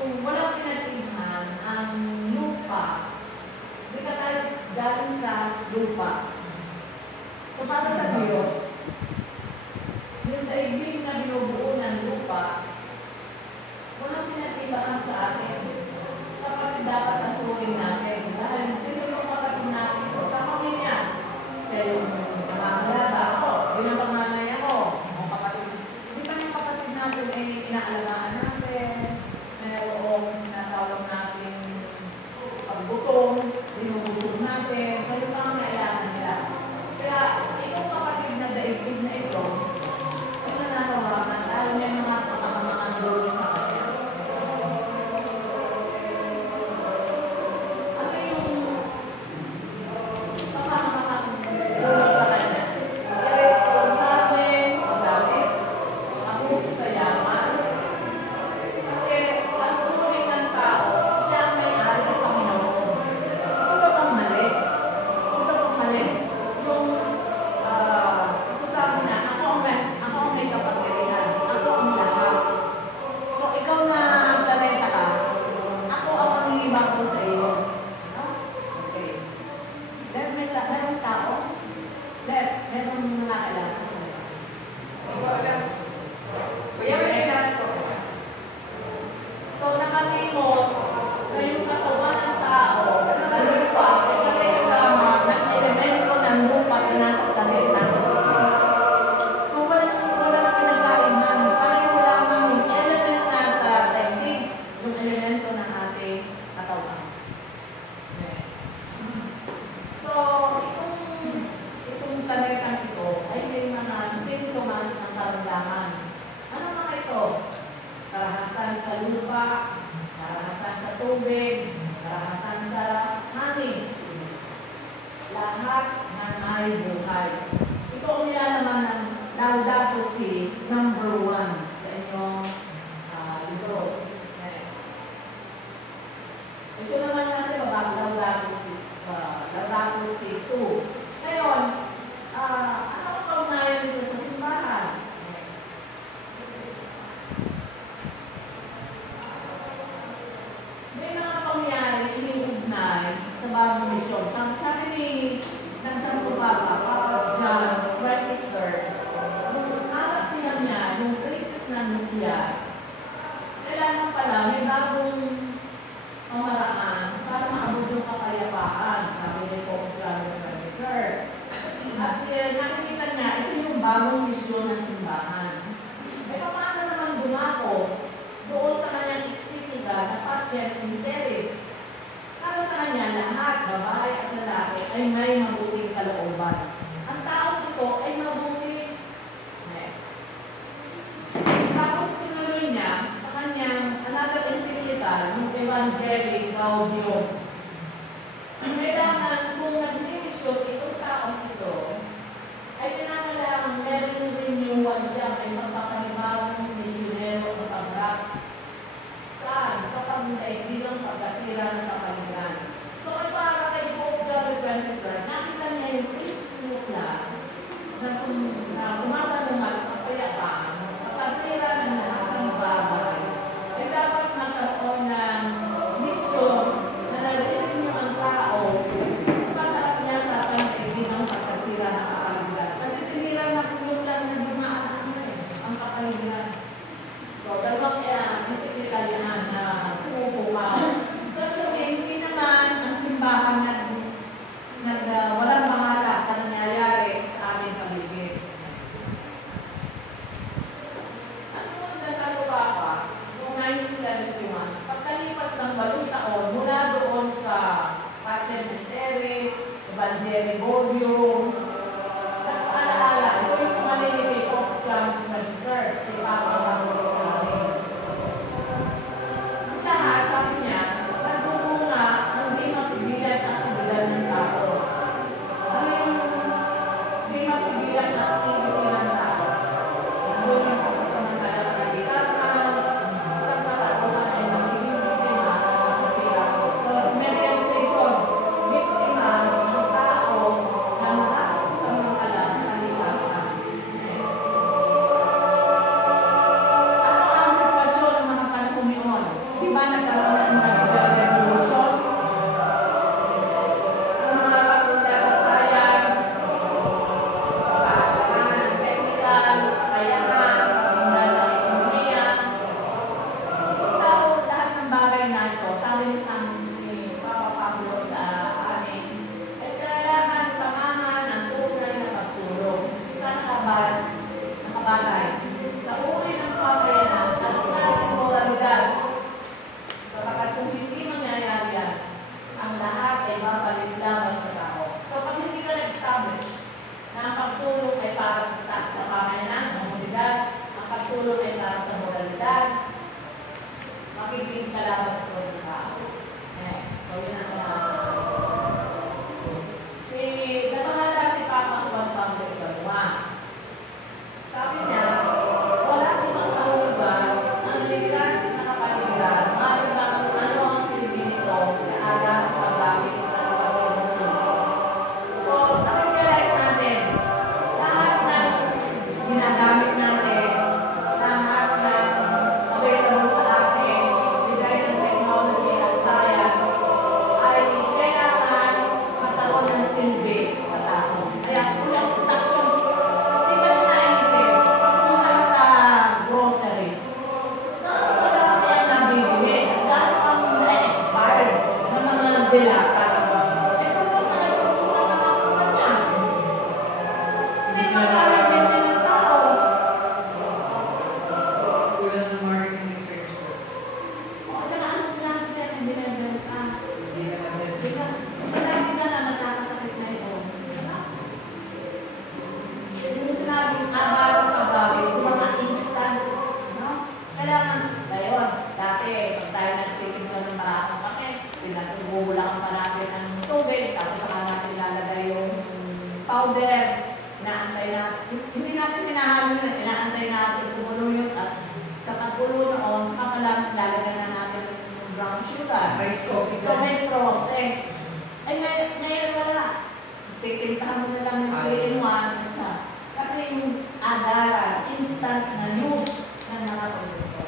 kung walang pinagtihan ang lupa, hindi ka tayo galing sa lupa. So para sa Diyos, yung daigdig na binubuo ng lupa, walang pinagtibahan sa atin. Kapag dapat ang tuwing natin. Dahil sino yung kapatid natin ito? Sa pamilya. Kaya yung mga ako, yun ang panganay ako. Ang kapatid. Hindi pa yung kapatid natin ay inaalagaan natin. Mayroong natawag natin paggutom, binubusog natin. So yung pangangailangan nila. Kaya itong kapatid na daigdig na ito, ay nananawagan dahil may mga doon sa kanya. Ano yung kapahamakan doon sa kanya? Irresponsible, magalit, abuso sa yaman. Kasi ang turing ng tao, siya ang may-ari ng Panginoon. Kung ba bang mali? Kung ba bang mali? Yung sasabi na, ako ang may kapangyarihan. Ako ang lahat. So, ikaw na talenta ka, ako ang mangingibago sa iyo. No? Okay. Then, merong tao, merong nangakailangan sa iyo. Ikaw lang. Kuya, may gasto. So, nakalimot na yung katawan ng tao, na lupa, ay kalekama ng elemento ng lupa na nasa talenta. So, walang pinagkainan. Pareho lamang yung element na sa daigdig, yung elemento ng ating katawan. Next. So, itong talentang ito ay may mga sintomas ng karamdaman. Ano mga ito? Karahasan sa lupa, karahasan sa tubig, karahasan sa hangin. Lahat ng may buhay. Ito ang nilalaman ng Laudato Si number 1 sa inyong libro. Next. Ito naman kasi Laudato Si 2. Ngayon, ano ang kaugnayan dito sa simbahan? Next. May mga pangyayari siniugnay sa bagong misyon. Sabi ni ng Santo Papa, Papa John 23rd, nung nasaksihan niya yung krisis ng nuklear, kailangan pala may bagong pamaraan para maabot yung kapayapaan, sabi ni Pope John 23rd. At nakikita niya, ito yung bagong misyon ng simbahan. E paano naman dumako doon sa kanyang eksitika na Pacem in Terris? Para sa kanya, lahat, babae at lalaki, ay may mabuting kalooban. Ang tao ito ay mabuti. Next. Tapos tinuloy niya sa kanyang alagat encyclical, yung Evangelii Gaudium. Kailangan kung nag-dimisyon itong taong ito, ay pinakailangan meron renewal siya, may magpapanibagong misyonero o pagrak. Saan? Sa pagdaigdig ng pagkasira ng kapaligiran. So, ay para kay Pope John 23rd, nakita niya yung Kristnukla na sumasalungat sa kapayapaan, kapasira ng lahat ng bagay. Ay dapat magkaroon ng misyon na narinig niyo ang tao sa pagharap niya sa pagdaigdig ng pagkasira ng kapaligiran. Kasi sinira na yung lang na dumaan ang kapaligiran. So, dalawang encyclical yan na pumupukaw. So, hindi naman ang simbahan walang bahala sa nangyayari sa aming paligid. As sumunod na sa Papa, noong 1971, pagkalipas ng 8 taon, mula doon sa Pacem in Terris, Evangelii Gaudium, sa alaala, ito yung pumalili ko, John 23rd, si Papa Panginoon. Lahat, sabi niya, nagbubunga ang di mapigilan at pigilan ng tao. Ano yung di mapigilan at pigilan ng tao? Nandun yung pagsasamantala sa kalikasan, sa katauhan ay magiging biktima ng kasira. So, may realization, biktima ng tao na nagkaroon ng industrial revolution. Ang mga fakultad sa science, sa paaralan, technical, kakayahan, pagmundal ng ekonomiya. Ikaw, lahat ng bagay na ito, sabi ni Papa Pablo anin, ay kailangan samahan ng tunay na pagsulong. Saan nakabagay? Sa uri ng pamayanan at klaseng moralidad. Sapagkat kung hindi mangyayari yan, ang lahat ay babalik laban sa tao. So pag hindi ka na-establish na ang pagsulong ay para sa pamayanan, sa moralidad, ang pagsulong ay para sa moralidad, magiging kalaban ko ng tao. Next. So yun ang nabahala si Papa Juan Pablo II. Sabi niya, wala ibang kahulugan ang likas na kapaligiran maliban kung ano ang silbi nito sa araw ng paggamit ng pag-imusulong. So, nakikirealize natin, lahat ng ginagamit natin, lahat ng available sa atin, bigay ng technology at science, ay kailangan magkaroon ng silbi sa tao. Kaya kung ang protection, hindi ba na naisip, punta ka sa grocery, wala kaya nabibili, gano'n ang na-expired ng mga dilata. Proposal na nakuha niya. Hindi magkakabili ng tao. Kulang ng marketing research. O, tsaka anong klase ang binibenta? Hindi naman Di ba? Sinabi ka na nagkakasakit na ito. Yung sinabing araw paggabi, yung mga instant, no? Kailangan, ngayon, dati, pag tayo nagtitignan ng maraming kape, pinagugulakan pa natin ng tubig, tapos saka natin lalagay yung powder, inaantay natin, hindi natin hinahalo na, inaantay natin kumulo yun, at sa pagkulo noon, saka lang lalagay na natin yung brown sugar. rice coffee. So may process. Ay ngayon wala. Titintahan mo na lang ng 3-in-1 siya. Kasi yung agaran, instant na news na nakapagluto.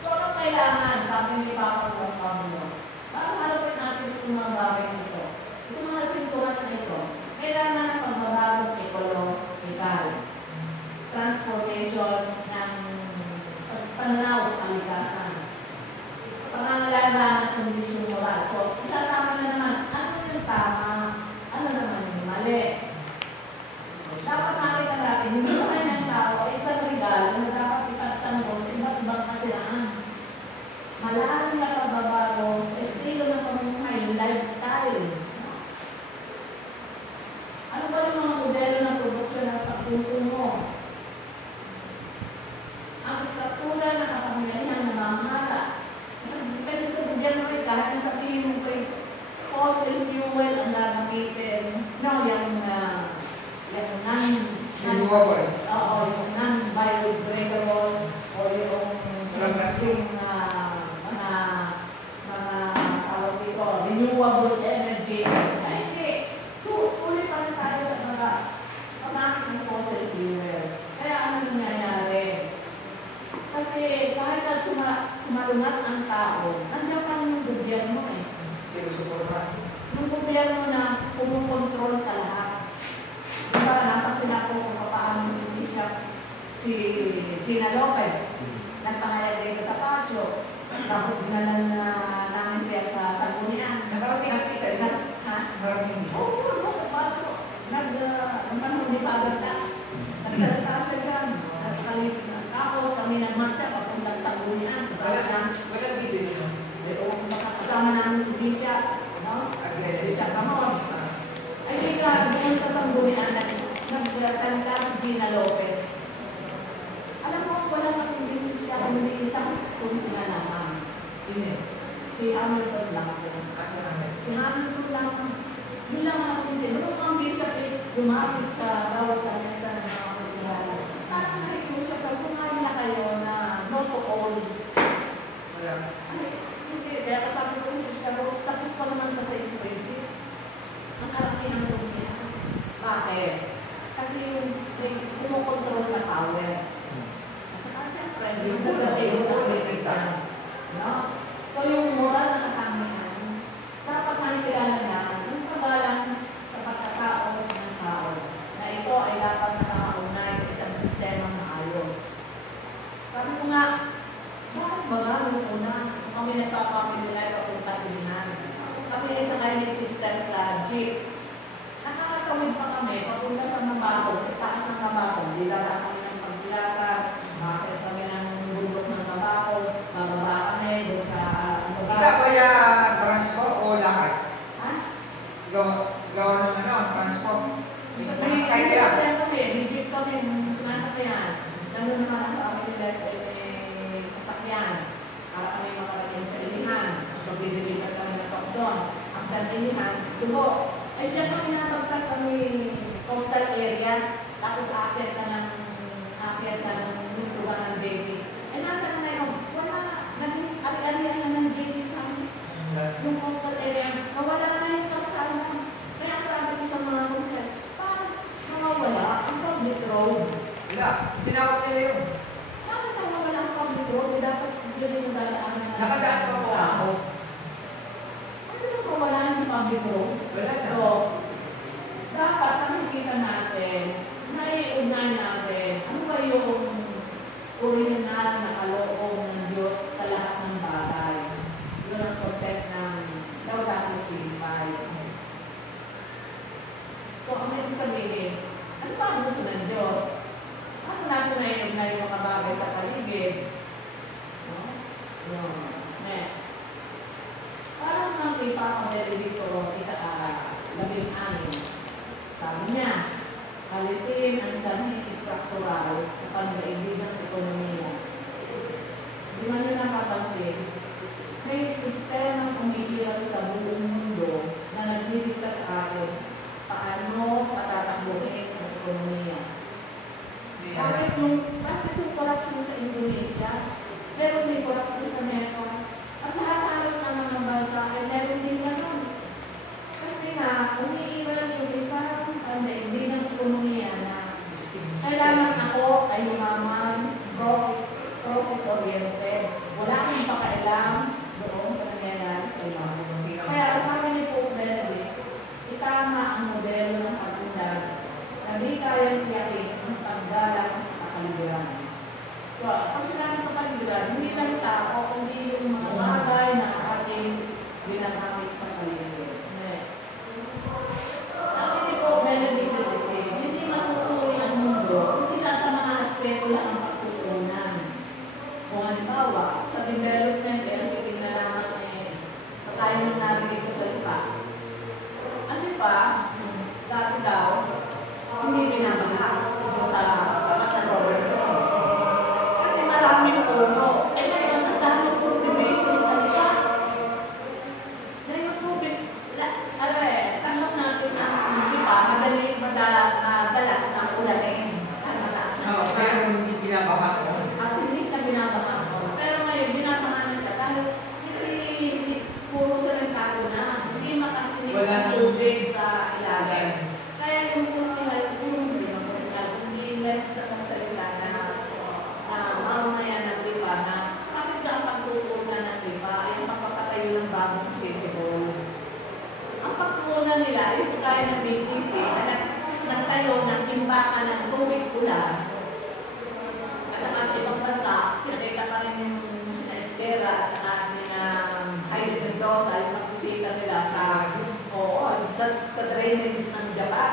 So ano kailangan? Sabi ni Papa Juan Pablo, para malapit natin itong mga bagay nito. Itong mga sinturas na ito, kailangan ng pagbabagong ekological. Transformation ng pananaw sa kalikasan. Pangangalagaan ng kondisyon moral. So, isasama na naman, ano yung tama, ano naman yung mali. Dapat makita natin, yung buhay ng tao ay isang regalo na dapat ipagtanggol sa iba't ibang kasiraan. Malalim na pagbabago sa estilo ng pamumuhay, yung lifestyle. Ano ba yung mga modelo ng produksyon ng pagkonsumo? Ang struktura ng kapangyarihan na mamahala. Depende sa gobyerno rin, kahit na sabihin mo kay fossil fuel ang gagamitin. No, yung Renewable. oo, yung non-biodegradable o yung Plastic. mga tawag dito, renewable energy. Ay, hindi. Tuloy pa rin tayo sa mga pamamit ng fossil fuel. Kaya ano nangyayari? Kasi kahit na sumalungat ang tao, nandiyan pa rin yung gobyerno eh. Sinusuportahan. Yung gobyerno na kumukontrol sa lahat. Diba, nasaksi na po kung paano si Gina Lopez. Nagpangayag dito sa Pacho. Tapos dinalan na namin siya sa Sanggunian. Nakarating ang kita. Ha? Maraming. Oo, sa Pacho. Nagpanong ni Father Tax. Nagsalita siya dyan. Tapos kami nagmarcha papunta sa Sanggunian. Wala video nyo. Kasama namin si Bisha. No? Bisha Camon. Ay, bigla, doon sa Sanggunian, nagsalita si Gina Lopez. Alam mo, wala kaming bisis siya, hindi isang kung sila naman. Sino? Si Hamilton lang. Asa namin? Si Hamilton lang. Yun lang ang bisis. Noong ang bishop ay gumamit sa bawat kanya sa mga konsilaran. Parang nakikinig siya, pag kumain na kayo na not to all. Wala. Ay, hindi. Kaya kasabi ko yung sister Rose, tapos pa naman sa St. Bridget. Ang kalaki ng siya. Bakit? Kasi yung kumukontrol na power. At saka siyempre, yung nagdating yung nakikita. No? So yung jeep. Nakakatawid pa kami, papunta sa Mabaho, sa taas ng Mabaho. Dilala kami ng pagbilatan, makakit kami ng bundok ng Mabaho, bababa kami doon sa Kita ba yung transport o lakad? Ha? Gawa ng ano, transport. May Sky sila. sasakyan kami, may jeep kami, sinasakyan. Lalo naman ang kami sasakyan. Para kami makarating sa ilihan. Pagdidilipan kami na top doon. Ang ilihan, dugo. Ay, dyan kami napagpas sa may coastal area. Tapos aakyat ka ng lugar ng JJ. Eh, nasa na ngayon? Wala. Naging ari-arian na ng JJ sa amin. Yung coastal area. Nawala na yung kalsada. Kaya sabi ko sa mga kusel, paano nawawala ang public road? Wala. Sinawag nila yun. Paano nawawala ang public road? Dapat yun yung dalaan na Nakadaan pa po ako. Ano yung nawawala ang public road? Wala na. So, dapat nakikita natin, naiugnay natin, ano ba yung original na kaloob ng Diyos sa lahat ng bagay. Yun ang content ng Laudato Si' Pai. So, ang ibig sabihin, ano ba ang gusto ng Diyos? Ano natin naiugnay yung mga bagay sa paligid? No? Yun. Next. Parang ang ipapameli dito, 16. Sabi niya, alisin ang sanhi struktural na pandaigdig ng ekonomiya. Di man nyo napapansin, may sistemang umiiral sa buong mundo na nagdidikta sa atin paano patatakbuhin ang ekonomiya. Bakit yung corruption sa Indonesia, pero may corruption sa Nepal? At lahat halos ng mga bansa ay meron din ganun. Kasi nga, umiiral yung isang pandaigdig ng ekonomiya na kailangan ako ay umaman, profit-oriented. Wala akong pakailam doon sa nangyayari sa iba. Kaya sabi ni Pope Benedict, itama ang modelo ng pagpundan na di kayang tiyakin ang paggalang sa kapaligiran. So, pag sinabi ng kapaligiran, hindi lang tao, kundi yung mga bagay na ating ginagamit sa paligid. Next. Sabi ni Pope Benedict XVI, hindi masusuri ang mundo, isa sa mga aspeto lang ang pagtutunan. Kung halimbawa, sa development, hindi na naman tayo nang narinig sa iba. Ano pa, dati daw, hindi binabaha sa papat na Robertson. Kasi maraming puno. Eh ngayon, ang daming subdivision sa iba. Ngayon po, tanggap natin ang iba, madalas na ulaling at mataas na. Oo, kaya hindi binabaha ko. At hindi siya binabaha ko. Pero ngayon, binabaha na siya dahil hindi puro sementado na. Hindi makasilip ang tubig sa ilalim. Kaya yung kusihal, hindi sa pagsalita na mamaya ng iba na bakit ka ang pagtutunan ng iba ay ang pagpapatayo ng bagong city hall. Ang pagtutunan nila, yung kaya ng BGC na nagtayo ng timbakan ng tubig pula at saka sa ibang bansa, kinakita pa rin yung sina Estera at saka sina Jaime Mendoza, yung pagbisita nila sa drainage ng Japan.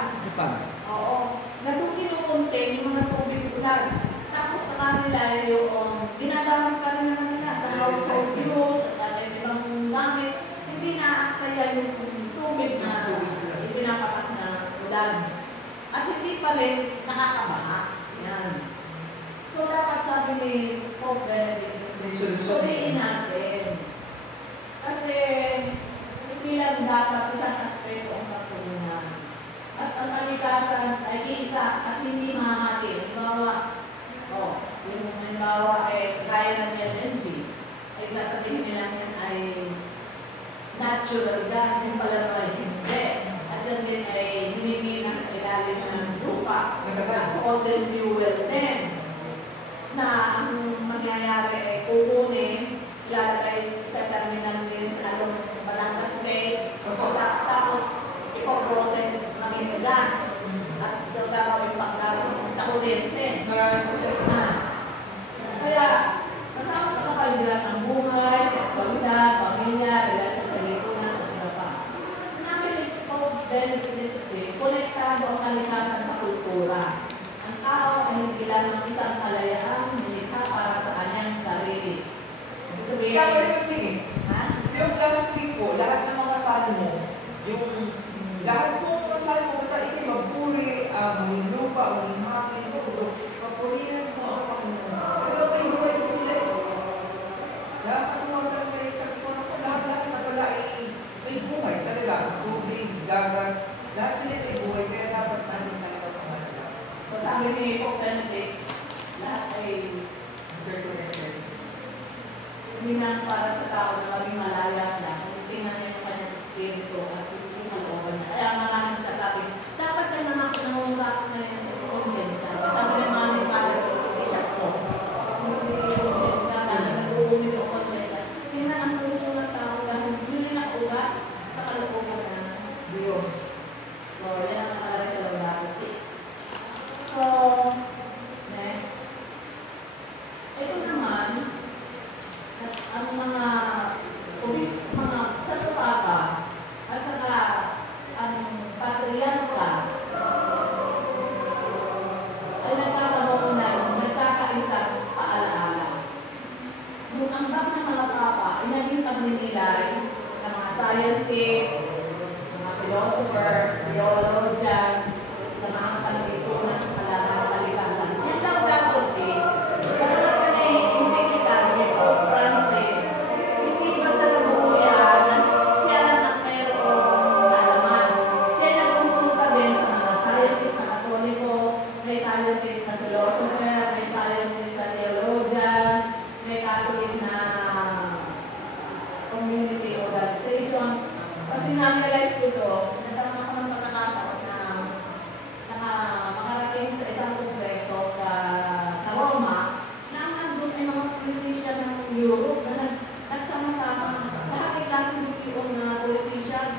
Oo. Nandun kinukunti yung mga tubig ulan. Tapos sa kanila yung ginagamit pa rin naman nila sa household use at ibang gamit. Hindi naaaksaya yung tubig na ipinapatak na ulan. At hindi pa rin nakakabaha. Yan. So dapat sabi ni Pope Benedict, suriin natin. Kasi hindi lang dapat isang aspeto ang pagtutunan. At ang kalikasan ay isa at hindi mahati. Halimbawa, kaya ng LNG, ay sasabihin nila yan ay natural gas, yung pala naman hindi. At yan din ay hinimina sa ilalim ng lupa. Fossil fuel din. Na ang mangyayari ay kukunin, ilalagay sa terminal din sa along Batangas Bay, tapos ipoprocess ng gas at gagawin pagkakaroon sa kuryente. Maraming proses na. Kaya, kasama sa kapaligiran ng buhay, seksualidad, pamilya, relasyon sa lipunan, at iba pa. Sinabi ni Pope week po, lahat ng mga salmo, yung lahat po ng mga salmo, basta ikay magpuri, maging lupa, maging hangin, papurihan po ang Panginoon. Talagang may buhay po sila. Lahat ng mga talaga, sabi ko na po, lahat na pala ay may buhay talaga. Tubig, dagat, lahat sila may buhay, kaya dapat natin talaga pangalaga. So sabi ni Pope Benedict, lahat ay Interconnected. hindi na para sa tao na maging malaya na kung tingnan niya yung kanyang espiritu at yung kalooban niya. Kaya maraming sasabi, dapat ka naman nangungurak na yung konsensya. Sabi ng mga ni Father Bishop So, hindi yung konsensya, dahil nag-uumit yung konsensya. Tingnan ang puso ng tao dahil hindi na ugat sa kalooban ng Diyos. So, yan ang nakalagay sa Laudato 6. So, next. Ito naman, ang mga pulis, mga satupapa, at saka ang patriarka ay nagkakaisang paalaala. Yung ambag ng mga papa ay naging pagninilay ng mga scientists, mga philosopher, theologian, sa mga kalitunan sa kalikasan. Yan lang dapat kasi na-realize ko ito, nagkaroon ako ng pagkakataon na makarating sa isang kongreso sa Roma na nandun ay mga politician ng Europe na nagsama-sama. Nakakitlasin yung politician.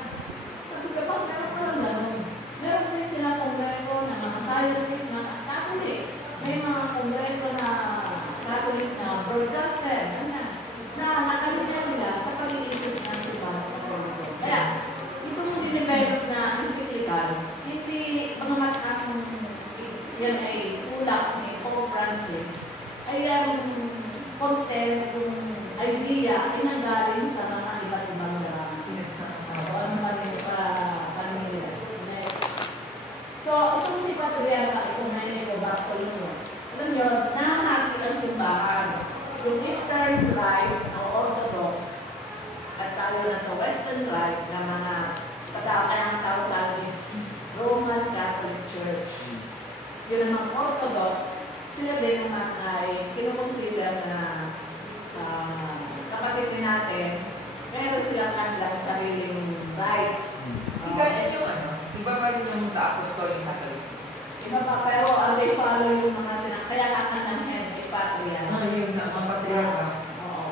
Sabi ko, bakit meron ko lang gano'n? Meron din sila kongreso ng mga scientists, mga Catholic. May mga kongreso na Catholic na broadcaster, na nakalina sila sa pag-iisip ng simbahan ng Catholic. Kaya, ito yung dinivelop na encyclical, hindi mga matakang yan ay ulak ni Pope Francis, ay ang content, yung idea, ay nanggaling sa mga iba't ibang darang. O ano man yung kanila. So, itong si Patriarca, itong Nainito Bartolomeo, alam nyo, nahanapin ang simbahan. Yung Eastern Rite, ang Orthodox, at tayo na sa Western Rite na mga kayang tao sa amin, Roman Catholic Church. Yun ang mga Orthodox, sila din naman ay kinukonsider na kapatid din natin, meron silang kanilang sariling rights. Ganyan yung ano, iba pa rin yung sa Apostolic Catholic. Iba pa, pero they follow yung mga sinang, kaya katanang Henry Patria. Yun na, ang patriarka. Oo.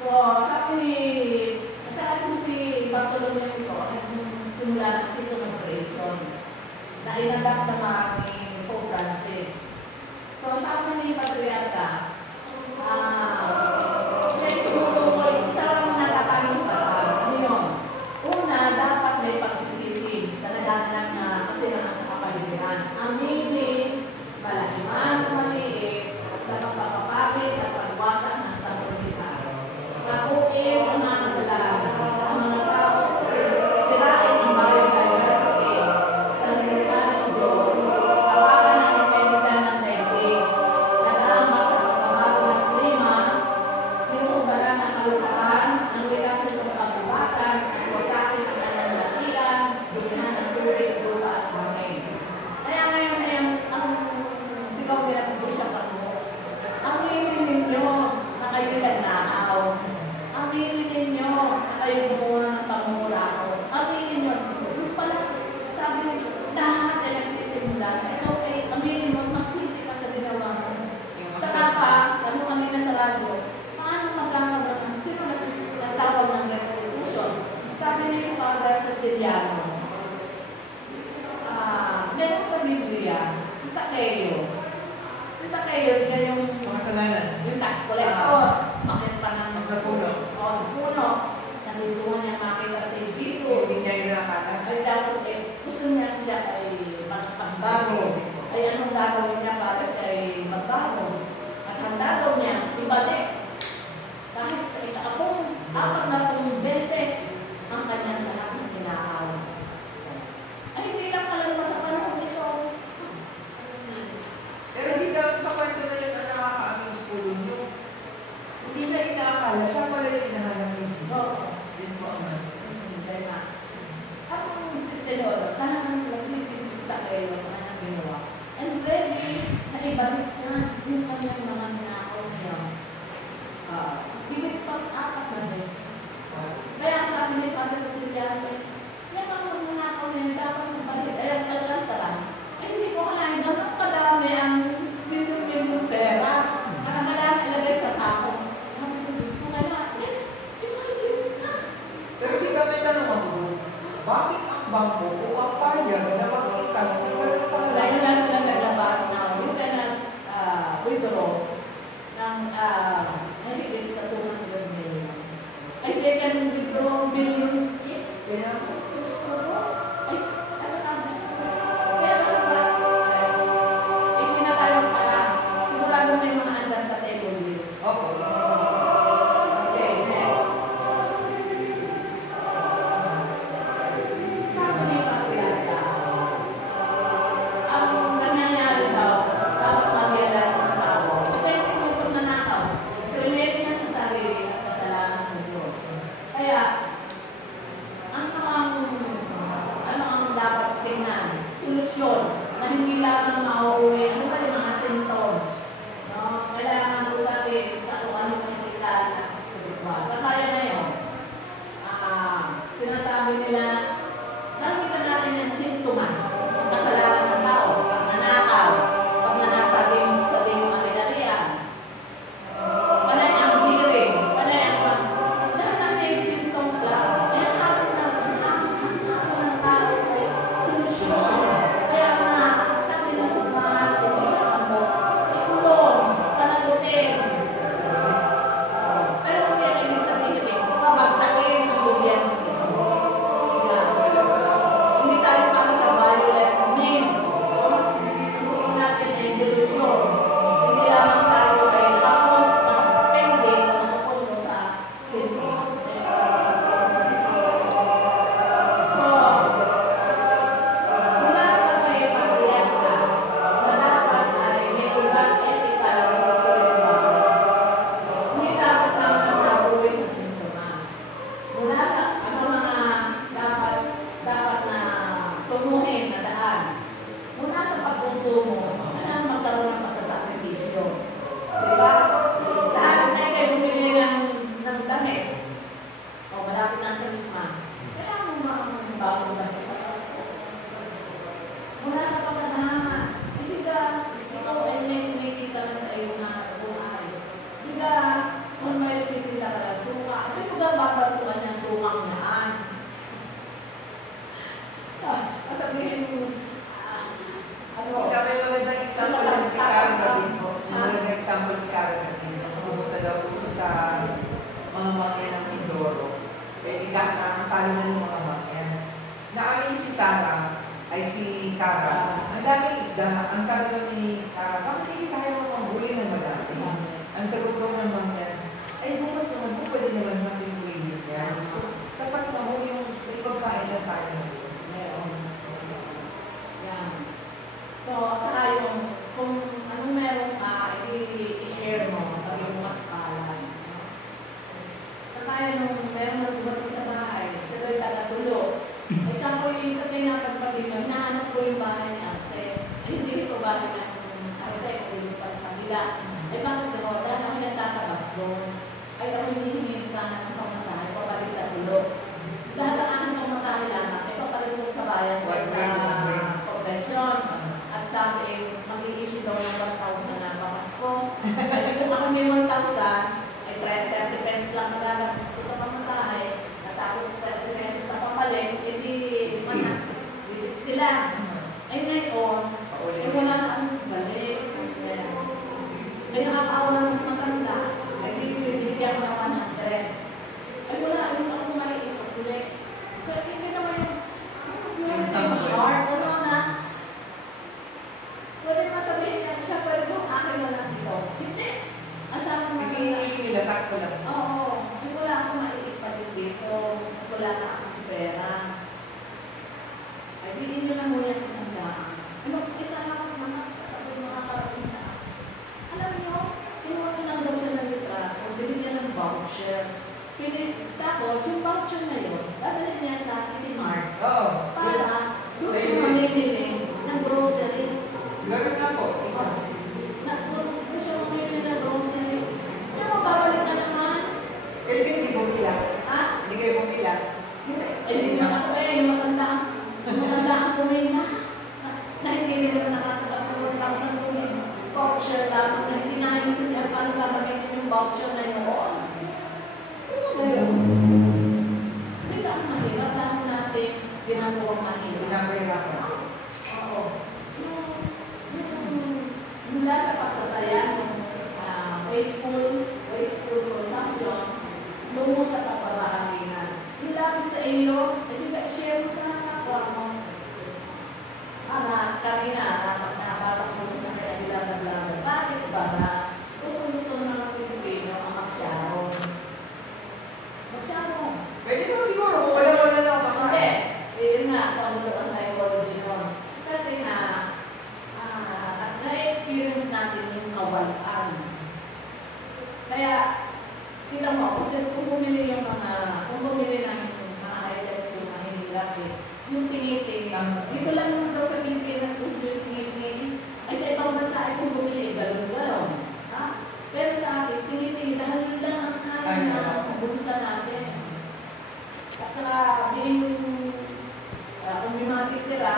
So, sabi ni, at saka kung si Bartolomeo ito, ay simula ng season of creation na inadak naman ni Pope Francis. So, sabi ni Patriarka, siya itutungkol, isa lang natatanin pa. Ano yun? Una, dapat may pagsisisi sa nagaganap na kasirangan sa kapaligiran. Aminin, malahiman, maliit, sa pagpapapagit at pagwasak ng sanggunitan. Pakuin ang mga kasalanan. Ang mga tao is sirain ang biodiversity sa nilipan ng Diyos. Hawakan ang integritan ng daigdig. Nag-aambag sa pagbabago ng klima. Sinuubalan ang kalupaan. Ang likasin ng pagkabubatan. At wasakin ang nananatilan. Dumihan ng tubig, lupa at hangin. Kaya ngayon ay ang sigaw nila ng Bishop Pagmo. Ang hihilin ninyo na kayo nagnakaw. Ang hihilin ninyo na kayo gumawa ng pangungurako. Ang hihilin nyo, yung pala, sabi nyo, lahat ay nagsisimula. Ito ay, ang hihilin mo, magsisi ka sa ginawa mo. Saka pa, ano kanina sa radyo, paano magkakaroon? Sino nagtawag ng restitution? Sabi niya yung Father Ceciliano, meron sa Biblia, si Zaccheo. Si Zaccheo, yun yung Makasalanan. tax collector. Makita ng Sa puno. puno. Na gusto mo niya makita si Jesus. Hindi niya yung nakakala. Ay tapos gusto niya siya ay magpagbago. Ay anong gagawin niya para siya ay magbago? At ang gagawin niya, ibalik. Kahit sa ikaapong 40 bangko kung ang payag na mag-ingkas na meron pa Dahil wala silang naglabas na you cannot withdraw ng mahigit sa 200 million. Ay, they can withdraw billions if Kaya, Diyos ko po. Ay, at saka, pero ba, kinakayang para, sigurado may mga under categories. okay. Okay, next. Sabi ni Patriarca, ang nangyayari daw, dapat mag-realize ng tao. Kasi yung itong nanakaw, pinili niya sa sarili at kasalanan sa Diyos. Kaya, ano ang dapat tingnan? Solusyon na hindi lamang mauuwi. Ano ba yung mga symptoms? No? Kailangan ugatin sa kung ano medical at spiritual. Kaya ngayon, sinasabi nila, nakikita natin yung symptoms ng kasalanan ng tao. Pagnanakaw, pagnanasalim sa limang alidarian. Wala ang hearing, wala ang lahat ng may symptoms lang. Kaya ako ng tao ay solusyon. Kaya mga sabi na sa mga usapan mo, ikulong, panagutin. Pero kung yan ibig sabihin, pabagsakin ang gobyerno nito. Hindi tayo para sa violent means. Ang gusto natin ay solusyon. Hindi lamang tayo ay nakapende o nakapunto sa symptoms. So, mula sa may patriarka na dapat ay may ugat ethical o spiritual. Hindi dapat naman nabuwi sa symptoms. Mula sa mga dapat na tumuhin na daan. Mula sa pagkonsumo, kailangan magkaroon ng pagsasakripisyo. Diba? Sa atin tayo kayo bumili ng damit. O malapit ng Christmas. Kailangan mo mga bagong damit sa Pasko. Mula sa pagkatama, hindi ka, ikaw ay may kumikita na sa iyo na buhay. Hindi ka, kung may pipila ka na suka, ano yung babatuan niya sukang naan? Sabihin mo, ano? May magandang example din si Karen Gardino. May magandang example si Karen Gardino. Pumunta daw po siya sa mga mangyan ng Mindoro. Eh, di ka nakakasali na ng mga mangyan. Naamin si Sarah, ay si Kara. Ang daming isda. Ang sabi daw ni Kara, bakit hindi tayo mamahuli ng madami? Ang sagot daw ng mangyan, ay bukas naman po, pwede naman natin kulihin yan. So, sapat na ho yung ipagkain na tayo. Meron. Yan. So, saka yung, kung anong meron ka, i-share mo, pag yung mas kalan. Saka yung meron na tumating sa bahay, sila yung taga-tulo. Ay, kako yung pagkinapagpagin, hinahanap ko yung bahay ni Arce. Ay, hindi ito bahay ng Arce, kung pa sa kabila. Ay, bakit ako? Dahil ako nagtatabas doon. Ay, ako hinihingi sana ng pamasahe, papalik sa tulo. Dahil ang aking pamasahe lang, ay papalik ko sa bayan sa convention. At sabi, mag-i-issue daw ng 1,000 na pamasko. Ay, kung ako may 1,000, ay 30 pesos lang magagastos ko sa pamasahe. Tapos 30 pesos sa papalit, edi 60 lang. Ay ngayon, ay wala na akong balik. Ay nakakaawa ng matanda, ay binibigyan ko ng 100. Ay wala, ay akong maiisip ulit. Pero hindi naman yung heart, ano na. Pwede na sabihin niya, siya pwede mo, akin na lang ito. Hindi. Asahan mo Kasi nila, sakto lang. Oo. Ay wala akong maiipalit dito. Wala na akong pera. Ay, bilhin nyo na muna isang daan. Ano, isa lang ako mga karating sa akin. Alam nyo, kinuha na lang daw siya ng litrato, binigyan ng voucher. Tapos, yung voucher na yun, dadalhin niya sa City Mart Oo. para doon siya mamimili ng grocery. Ganun na po. Doon siya mamimili ng grocery. Pero babalik na naman. Kaya hindi bumila. Ha? Hindi kayo bumila. Ay, hindi na ako yung matandaan pumila. Na hindi nila nakakatawa ng 1,000 pumila. Voucher lang, na hindi naintindihan paano gagamitin yung voucher na yun. Ano ba yun? Hindi ka mahirap lang natin ginagawa dati. Yung tingiting. Dito lang naman daw sa Pilipinas kung sila tingiting. Ay sa ibang bansa ay kung bumili, galong-galong. Ha? Pero sa akin, tingiting dahil lang ang kaya na bulsa natin. At biling kung may mga titira,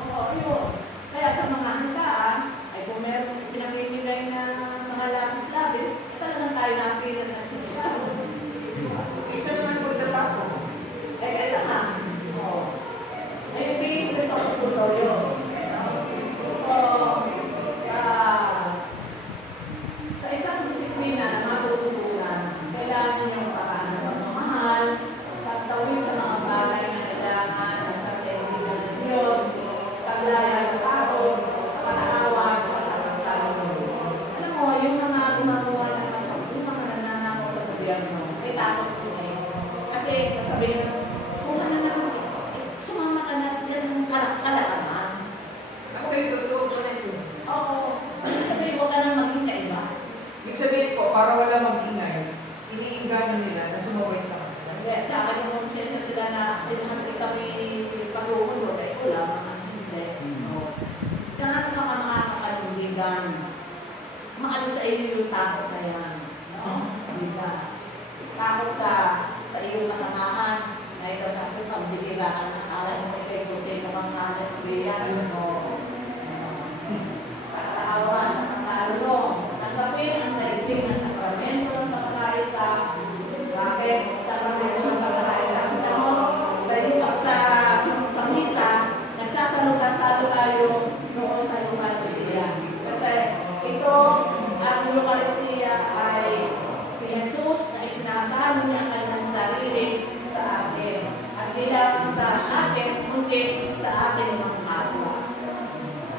oo, yun. Kaya sa mga handaan, ay kung meron pinamimigay na mga labis-labis, talagang tayo napilit na sosyal. Isa naman po ako. Eh, kesa nga. Oo. Ay, bigay ko sa hospital. So, sa isang disiplina na matututunan, kailangan niyong paraan ng pagmamahal, pagtawid sa mga bagay na kailangan sa kaibigan ng Diyos, paglaya sa tao, sa panaawa, at sa pagtawid. Alam mo, yung mga gumagawa ng masama, yung mga nananakaw sa gobyerno, may takot po kayo. Kasi, sabihin mo, kung ano naman, sumama ka na yan ng kalakaman. Actually, totoo po na yun. Oo. Sabihin ko ka na maging kaiba. Ibig sabihin po, para wala mag-ingay, iniingganan nila na sumaway sa kanila. Hindi, tsaka yung konsensya sila na hindi kami pag-uunod, ay wala mga hindi. Kaya ka makakapaluligan. Maalis sa iyo yung takot na yan. Diba? Takot sa iyong kasamahan. Na ito sa akin, pagbibigaan, nakala mo ikay kung sino kang halas riyan. Kakaawa sa kakalong. Tanggapin ang daigdig na sakramento ng pagkakaisa. Bakit? Sakramento ng pagkakaisa. Sa misa, nagsasaluga-salo tayo noon sa Eucharistia. Kasi ito, ang Eucharistia ay si Jesus na isinasalo niya ang kanyang sarili sa atin. At bilang sa atin, kundi sa atin mga kapwa.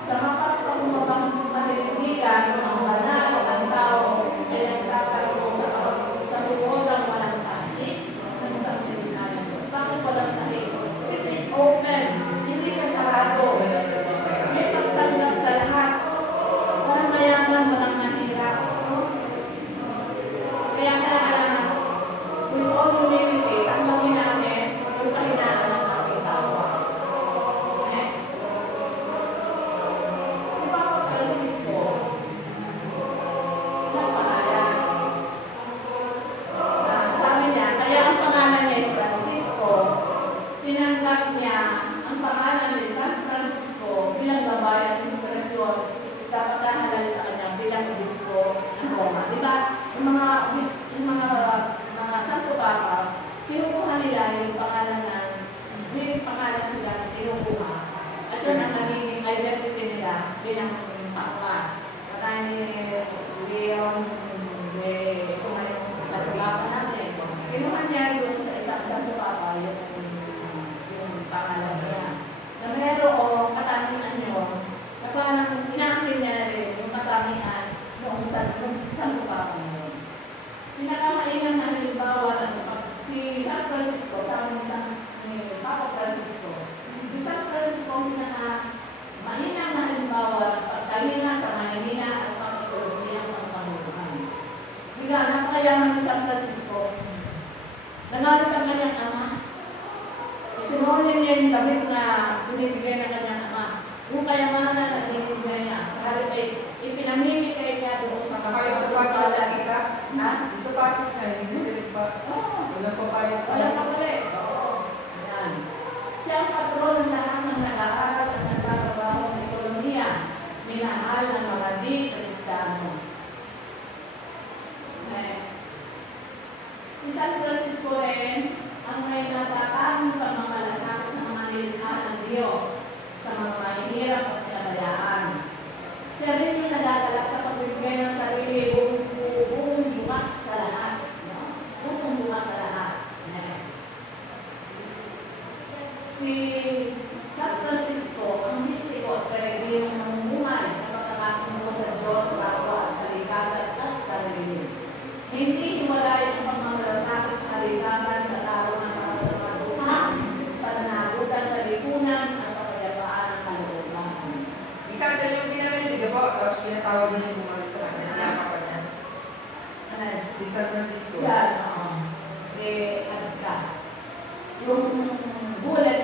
Sa mapagpakumabang paliligan ng mga banal ang tao ay nagkakaroon sa kasuodang walang tahi ng isang nilinayan. Bakit walang tahi? Kasi open, hindi siya sarado. May pagtanggap sa lahat. Walang mayaman, walang mahirap. Kaya kailangan, with all humility, tanggapin namin yung kahinaan ng ating tao. Next. Si Papa Francisco, nagpangalan. Sabi niya, kaya ang pangalan niya ay Francisco, tinanggap niya ang pangalan ni San Francisco bilang gabay at inspirasyon sa pagkahalal sa kanya bilang obispo ng Roma. Diba? Yung mga Santo Papa, kinukuha nila yung pangalan may pangalan sila na kinukuha. At yun ang naging identity nila bilang Papa. Kaya ni Leon, ito nga yung Santo Papa natin. Kinuha niya yung sa isang Santo Papa, yung pangalan niya. Na meron katangian nyo, na parang inaangkin niya na rin yung katangian noong Santo Papa niyo. Pinakamainang na halimbawa si San Francisco, sabi ni Papa Francisco, si San Francisco ang pinakamainang na halimbawa ng pagkalina sa mahina at pag-ekonomiya ng pamumuhan. Bigla, napakayaman ni San Francisco. Nagalit ang kanyang ama. Sinunin niya yung damit na binibigay ng kanyang ama. Yung kayamanan na binibigay niya. Sa halip ay ipinamimigay niya doon sa Kaya sa pagkala kita, ha? sa patis na, hindi ulit ba? Oo. Wala pa palit pa. Wala pa ulit. Oo. Ayan. Siya ang patron ng lahat ng nag-aaral at nagtatrabaho ng ekonomiya. Minahal ng mga di-Kristiyano. Next. Si San Francisco rin ang may natatanging pagmamalasakit sa mga nilikha ng Diyos sa mga mahihirap at kabayaan. Siya rin yung nadadala sa pagbibigay ng sarili buong bukas sa lahat. Pusong bukas sa lahat. Next. Si San Francisco, ang mistiko at peregrinong namumuhay sa pagkakasundo sa Diyos, kapwa at kalikasan at sarili. Hindi hiwalay ang pagmamalasakit sa kalikasan, katawan ng para sa maduha, pananagutan sa lipunan at kapayapaan ng kalooban. Kita sa inyo pinarinig po, tapos pinatawag niyo yung bumalik sa kanya. Niyaka pa niya. Si San Francisco. Yan, si Adka. Yung bullet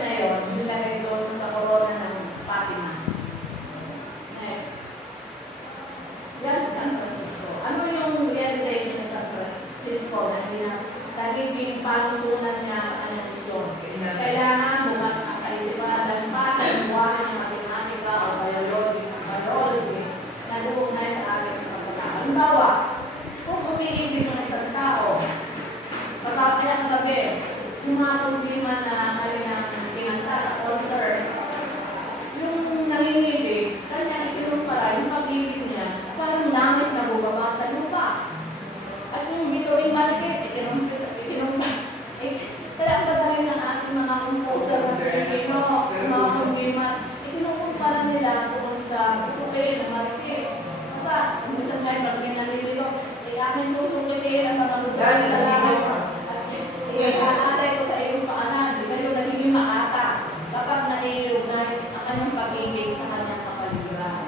tayo pag may nalilito, aking susukitin at pamalutan sa Dahil lahat. At iaalay ko sa iyong paanan, kayo nagiging maata kapag naiiugnay ang kanyang pag-ibig sa kanyang kapaligiran.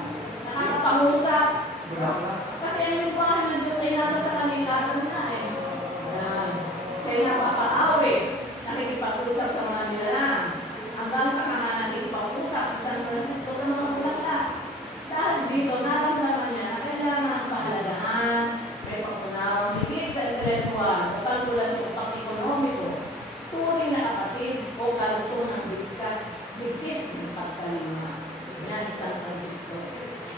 Nakakapangusap. Kasi ang lupahan ng Diyos ay nasa sa kanila na eh. Siya ay napapaawi, nakikipag-usap sa mga nilalang. Hanggang sa nakikipag-usap sa San Francisco sa mga bulaklak. Dahil dito, nararamdaman niya na kailangan ang pahalagaan, may pagpunaw, higit sa intelektual, kalkulas o pang-ekonomiko, tunay na kapatid o kalutong ng bigkis ng pagkalima. Yan sa San Francisco.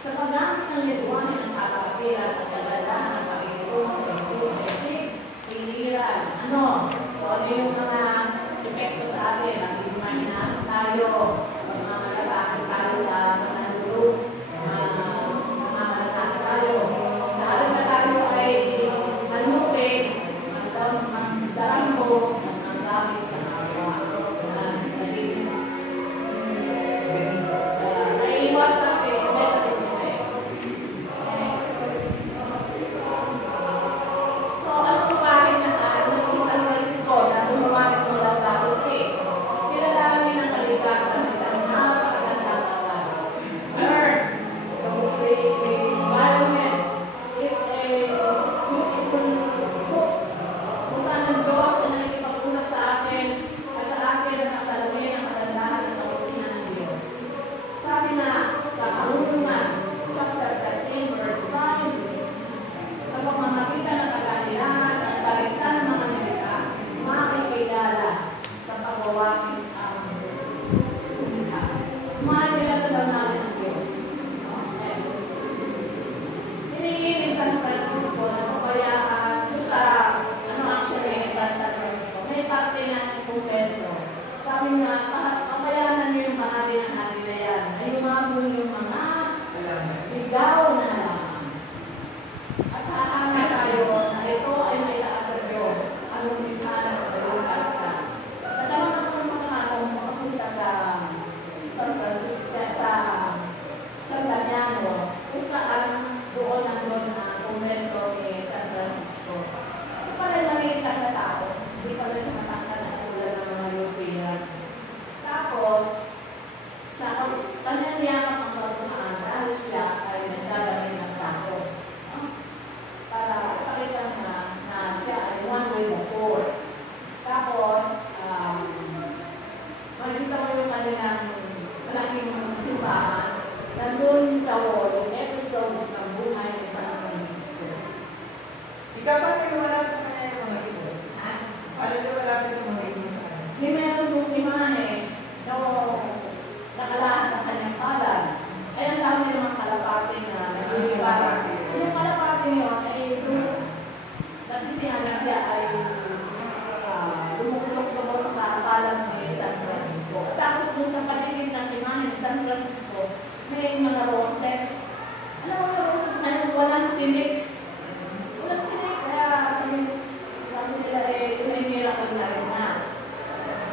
Sa paggamit ng lituanin ng kapapira at kagalahan ng Panginoon sa ito, piliran. Ano? So, ano yung mga epekto sa atin? Magiging mahinahan tayo, magmamalasakit tayo sa mga group, magmamalasakit tayo. Sa halip na tayo ay manupin, magdarambo, maggamit sa awa. Naiiwas natin, negative effect. Next. So, anong bahay na ng San Francisco na gumamit ng Laudato Si? Kilalanin ang kalikasan ng isang napakagandang awal. Earth, the environment is a beautiful book. Kung saan ang Diyos ay nakikipag-usap sa atin at sa atin at sa salamin ang kagandahan at kautihan ng Diyos. Sabi na sa Kahulugan, chapter 13, verse 5, sa pamamagitan ng kagalilahan at kaligtan ng mga nilikha, makikilala sa pagwawakis ang nilikha. Makikilala daw natin ang Diyos. Next. Hinihingi ni San Francisco na kapayaan doon sa actually San Francisco. May parte ng kumpento. Sabi nga, kapayanan niyo yung bahagi ng hati na yan. Ay umabol yung mga ligaw na halaman. At haanga tayo na ito ay may taas sa Diyos. Anong bintana o bayong kalita. Nagkaroon ako ng mga makapunta sa San Francisco, sa San Damiano, kung saan doon nandun na kumpento ni San Francisco. So pala nakikita na tao, hindi pala siya matangkad na tulad ng mga European. Tapos, sa kanyang yakap ang pagkuhaan, dahil siya ay nagdadamay na sako. Para ipakita na siya ay one with the poor. Tapos, makikita mo yung kanilang malaking simbahan. Nandun sa wall, yung episodes ng buhay ni San Francisco. Ikaw ba kayo malapit sa kanya yung mga ito? Ha? Paano yung malapit yung mga ito sa kanya? Yung meron yung imahe, no, nakalahat ng kanyang palad. Ay, ang dami ng mga kalapate na nagigibara. Yung kalapate yun ay nasisihan na siya ay lumukulok-lukok sa palad ni San Francisco. At tapos dun sa paligid ng imahe ni San Francisco, may mga roses. Alam mo yung roses na yun, walang tinik. Walang tinik, kaya sabi nila eh, may miracle na rin na.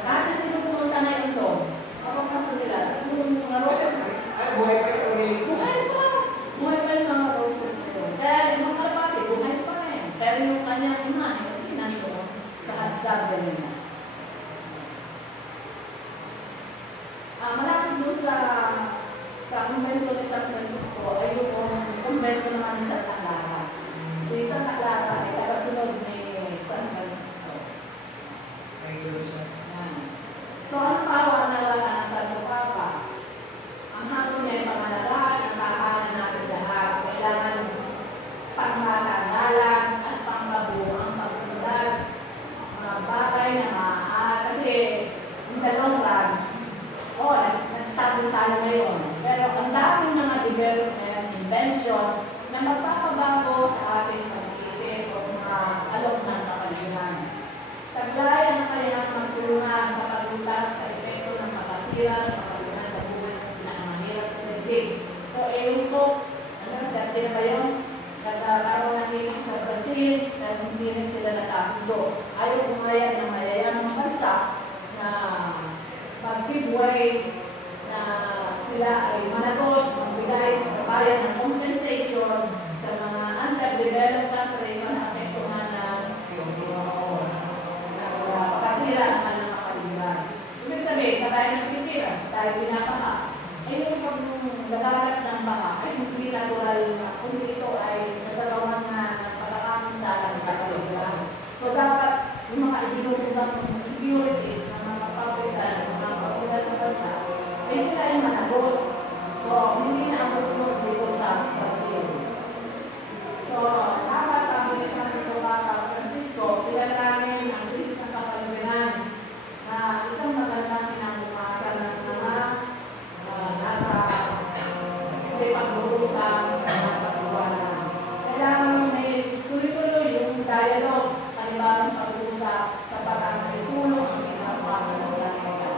Kahit sino pumunta na yun doon, kapapasa nila, yung mga roses. Ano, buhay pa yung relics? Buhay pa! Buhay pa yung mga roses na yun. Kaya yung mga kalapati, buhay pa rin. Pero yung kanyang imahe, hindi nandun sa garden nila. Malapit doon sa kumbento ni San Francisco ay yung kumbento naman ni Santa Clara. Si Santa Clara ay tagasunod ni San Francisco. Ay, doon siya. Yan. So, ano pa ang nalaga ng Santo Papa? Ang hapon niya ay pangalagaan ang kahanan natin lahat. Kailangan pangmatagalan at pangkabuang pagpundag. Mga bagay na kasi yung dalawang run, nag-establish tayo ngayon. Pero ang daming mga development, invention, na magpapabago sa ating pag-iisip o mga alok ng kapaligiran. Taglay ang kailangan magtulungan sa paglutas sa epekto ng makasira ng kapaligiran sa buhay na mahirap sa dibdib. So, yung book, dati na ba yun? Nagkakaroon ng healing sa Brazil, dahil hindi rin sila nakasundo. Ayaw pumayag ng mayayamang bansa na mag-giveaway na sila ay managot, magbigay, magbayad ng compensation sa mga tayo pinapaka. Eh yung pag laganap ng baka ay hindi natural na kung ito ay nagkakawan na ng pagkakamisala sa kapaligiran. So dapat yung mga ibinutugang impurities na mga papawitan, mga papawitan ng bansa, ay sila ay managot. So hindi na ang tutunod dito sa Brazil. So dapat sabi ni San Papa Francisco, kilalanin ang krisis ng kapaligiran na isang magandang kinabukasan ng mga nasa pagburusan sa mga pagbuwanan. Kailangan may tuloy-tuloy yung dialogue, panibagong pag-uusap sa pag-isunos ng kinabukasan ng planeta.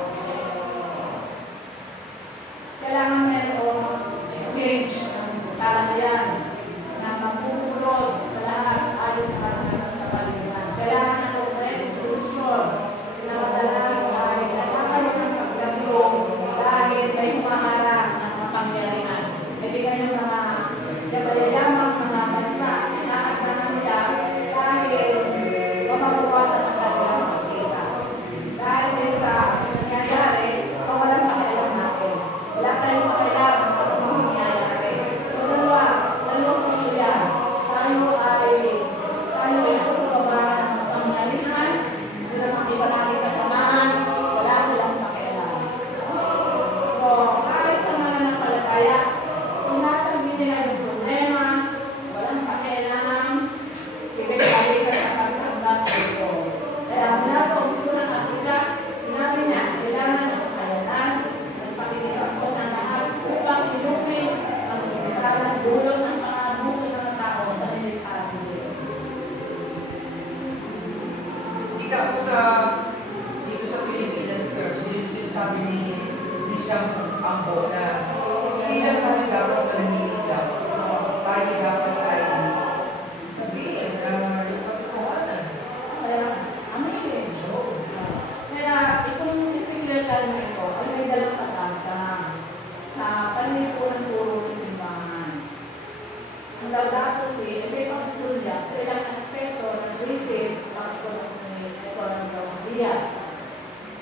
Kailangan mayroong exchange ng talakayan na magpupulot sa lahat ayon sa kanilang kapaligiran. Kailangan ng konkretong solusyon na madalas ay nagkakaroon ng pagkabulong dahil may humaharang ng mapangyarihan. Hindi kayo mga yabayayamang mga bansa inaaktanan nila dahil mapapawasan ang kanilang pagkita. Dahil sa nangyayari, walang pakialam natin. Wala tayong pakialam kung ano nangyayari. Dalawang puso yan. Tayo ay tutubaba ng mapangyarihan, hindi naman iba natin kasamaan, wala silang pakialam. So, kahit sa mga napalataya, kung natanggi nila yung problema, walang pakialam, ibig-balikan sa pagtanggap dito. Kaya mula sa uso ng Atika, sinabi niya, kailangan ng kakayanan, nagpakikisampot ng lahat upang ilupin ang isalang dulot ng pang-abuso ng tao sa nilikha ng Diyos. Kita ko dito sa Pilipinas, sinasabi ni Isang Ambo na hindi lang tayo dapat manahimik lang. Tayo dapat ay sabihin na yung katotohanan. Kaya, aminin. Kaya, itong bisikleta na ito ay may dalang pag-asa sa panlipunan puro ng simbahan. Ang Laudato Si, ay may pagsulya sa ilang aspeto ng krisis ekonomiya.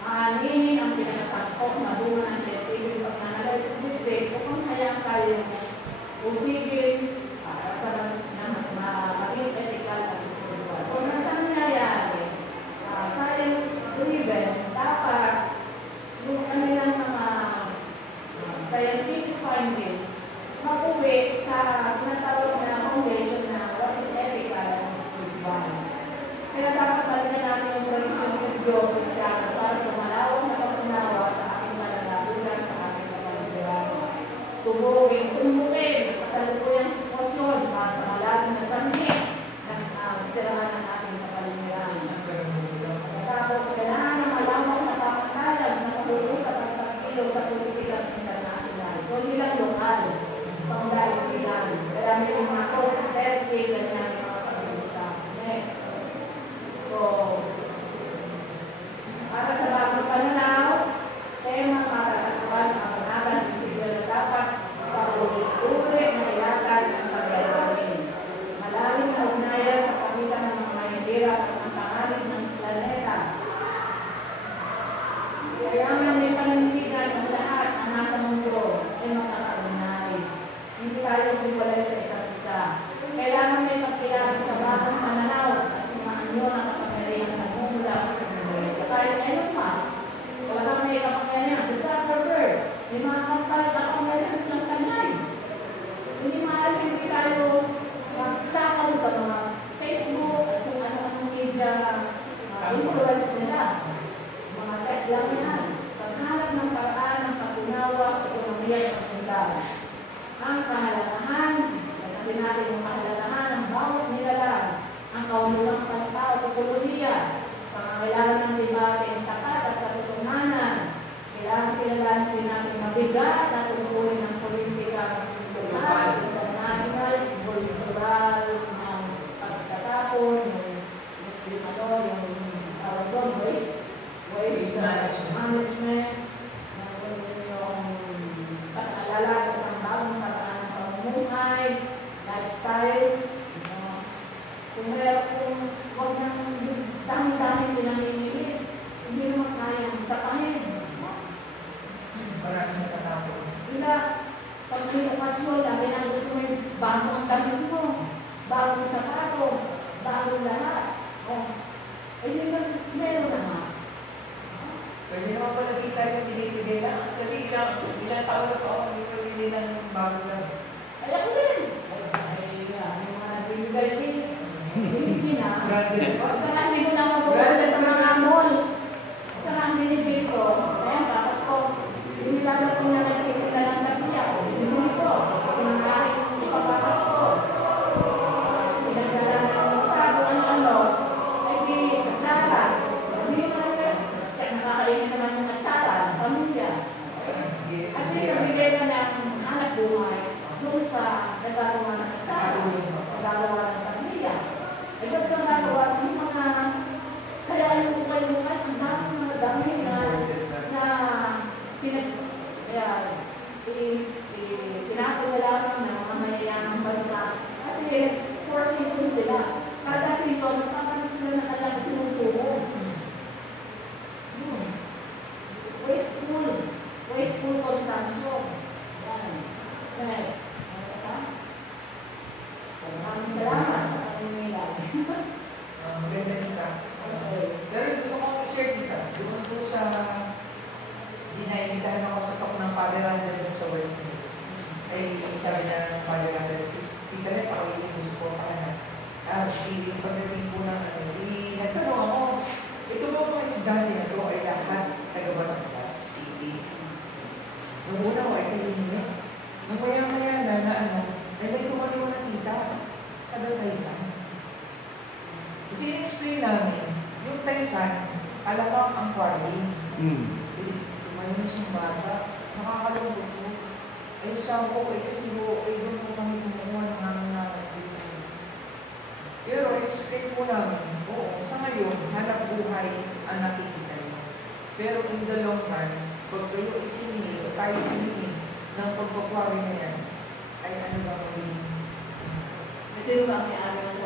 Aaninin ang pinakatangkok na bunga ng siyentibig pagnanalay ng buksik upang hayang tayo usigin sa maging ethical at spiritual. So, nasa nangyayari, science-driven, dapat yung kanilang mga scientific findings mag-uwi sa tinatawag na foundation na what is ethical and spiritual. Kaya dapat balikan natin yung tradisyon ng Kristyano para sa malawak na pagkunawa sa ating kalalabunan, sa ating kapaligiran. Subukin, tumbukin, kasalukuyang sitwasyon sa malalim na sanhi ng sirahan ng ating kapaligiran. Tapos, kailangan ng malawak na papatayan sa pag-uusap at pagkilo sa politikang internasyonal. So, hindi lang lokal, pangdaigdigan. Kaya may mga co-competitive na namin mga pag-uusap. Next. So, para sa bagong pananaw, tema matatagpuan sa kapanaban ng siguro dapat paulit-ulit na ilatag ang pag-alamin. Malalim na ugnayan sa pagitan ng mga mahihirap at ang pangalit ng planeta. Kailangan may panindigan ng lahat na nasa mundo ay makakaunay. Hindi tayo biwalay sa isa't isa. Kailangan may pagkilala sa bagong pananaw at kumaanyo ng kapangyarihan ng mula. Kahit Elon Musk, wala kang may kapangyarihan. Si Zuckerberg, may mga kapangyarihan silang kanay. Hindi maaari hindi tayo magsakaw sa mga Facebook at kung ano-anong media influence nila. Mga test lang yan. Paghanap ng paraan ng pag-unawa sa ekonomiya at pagpuntal. Ang kahalagahan, sabi natin yung kahalagahan ng bawat nilalang, ang kaululang pantao at ekolohiya, pangangailangan ng debate ang tapat at katotohanan. Kailangan kilalanin din natin mabigat na tungkulin ng politika lokal, international, kultural, ng pagtatapon, yung waste management, yung pag-alala sa sambang paraan ng pamumuhay, lifestyle. Kung huwag nang dami-dami pinamimili, hindi naman kaya sa panin. mapalagi tayo binibigay lang. Kasi ilang taon na pa ako, hindi ko bili ng bago lang. Ay, ako din. Ay, yung mga binigay din. Binibigay na. Branded pa. Saka hindi ko na mapupunta sa mga mall. Saka ang binibigay ko, ayan, papasko. Yung nilalagay na nagtitinda ng tapiya, binibigay ko. Pinangahin yung ipapapasko. Pinagdala ng sago ang ano, ay di, atsara. Hindi mo na, nakakainin naman yung atsara, pamilya. At least nabigay ka ng anak buhay doon sa nagagawa ng atsara, nagagawa ng pamilya. Ay, ba't kang gagawa ng mga kaya yung ukay-ukay, ang daming mga dami na pinapawala ng mga mayayanang bansa. Kasi 4 seasons sila. Kada season, nakakaroon sila na talagang sinusubo. Wasteful consumption. Yan. Next. Maraming salamat sa kanila. Maganda kita. Okay. Pero gusto kong i-share kita. Doon po sa dinaimitahan ako sa talk ng Father Randall dun sa West End. Ay, sabi niya ng Father Randall, tita na, pakawin gusto ko pa na. Pagdating po ng nagtanong ako, ito ba mga estudyante na ito ay lahat taga-Batangas City. Nung una ko ay tayo nung maya-maya na ay may tumaliwa ng tita. Taga-Taysan. Kasi in-explain namin, yung Taysan, alamang ang quarry. Tumayo sa bata, nakakalungkot po. Ay sa ko, kasi doon po kami kumukuha ng aming dito. Pero explain po namin, oo, sa ngayon, hanap buhay ang nakikita niyo. Pero in the long run, pag kayo isinili, o tayo sinili ng pagpakwari na yan, ay ano ba magiging? Kasi ba may araw ng